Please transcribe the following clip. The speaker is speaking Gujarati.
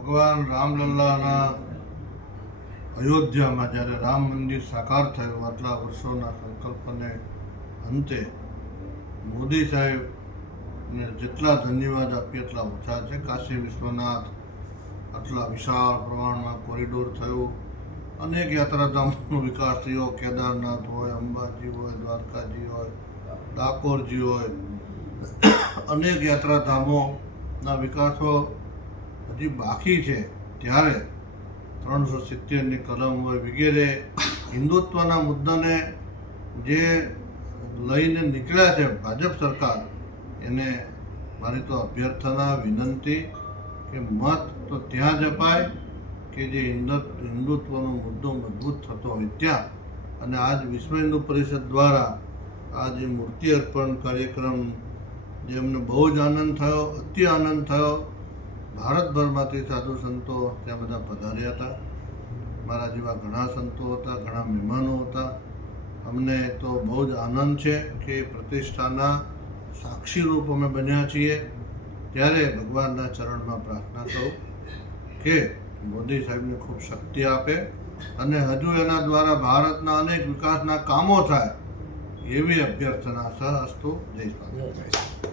ભગવાન રામલલ્લાના અયોધ્યામાં જ્યારે રામ મંદિર સાકાર થયું આટલા વર્ષોના સંકલ્પને અંતે મોદી સાહેબને જેટલા ધન્યવાદ આપીએ એટલા ઓછા છે. કાશી વિશ્વનાથ આટલા વિશાળ પ્રમાણમાં કોરિડોર થયું, અનેક યાત્રાધામોનો વિકાસ થયો. કેદારનાથ હોય, અંબાજી હોય, દ્વારકાજી હોય, ડાકોરજી હોય, અનેક યાત્રાધામોના વિકાસો હજી બાકી છે. ત્યારે 370ની કલમ હોય વગેરે હિન્દુત્વના મુદ્દાને જે લઈને નીકળ્યા છે ભાજપ સરકાર, એને મારી તો અભ્યર્થના વિનંતી કે મત તો ત્યાં જ અપાય કે જે હિન્દુત્વનો મુદ્દો મજબૂત થતો હોય ત્યાં. અને આજ વિશ્વ હિન્દુ પરિષદ દ્વારા આ જે મૂર્તિ અર્પણ કાર્યક્રમ જે અમને બહુ જ આનંદ થયો, અતિ આનંદ થયો. ભારતભરમાંથી સાધુ સંતો ત્યાં બધા પધાર્યા હતા. મારા જેવા ઘણા સંતો હતા, ઘણા મહેમાનો હતા. અમને તો બહુ જ આનંદ છે કે પ્રતિષ્ઠાના સાક્ષીરૂપ અમે બન્યા છીએ. ત્યારે ભગવાનના ચરણમાં પ્રાર્થના કરું કે મોદી સાહેબને ખૂબ શક્તિ આપે અને હજુ એના દ્વારા ભારતના અનેક વિકાસના કામો થાય એવી અભ્યર્થના સહઅસ્તુ. જય સ્વામી.